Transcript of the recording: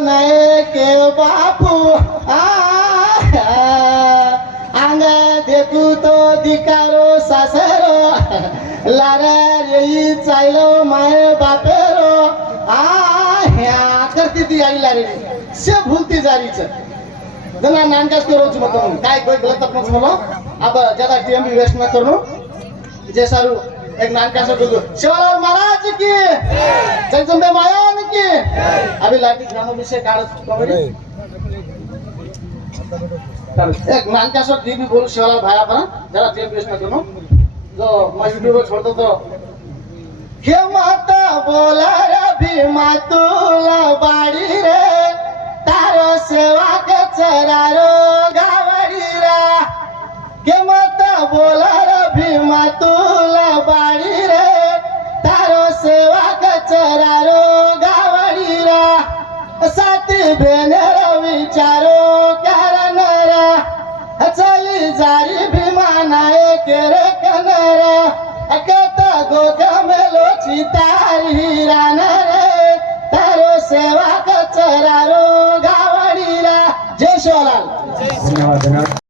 नए के बापू आंग देखू तो दिकारो सासरो लारा रेई चाइलो माए बापेरो ह्या करती ती आई लारे से भूलती जारीच जना नानकास करो छु मतलब काय कोई गलत अपना बोलो अब ज्यादा टाइम भी वेस्ट ना करो जे सारू एक नानकास को शिवलाल महाराज की जगदम्बे मायान की अभी लाठी ग्रामों में से काढ़ कमरे एक नानकास दी भी बोल शिवलाल भाई अपना ज्यादा टाइम वेस्ट ना करो जो मैं वीडियो छोड़ दो तो हे माता बोला रे भीमा तुला बाड़ी रे तारो सेवा के चरारो गावड़ी रा के माता बोला रे भीमा तुला बाड़ी रे तारो सेवा के चरारो गावड़ी रा साथी बेनेरो विचारो कारण रा चली जारी भीमा नाये केरे कनरा अकता गोगा मेलो चितारी राना रे तारो सेवा कचरारो गावडीला जय शिवलाल. धन्यवाद.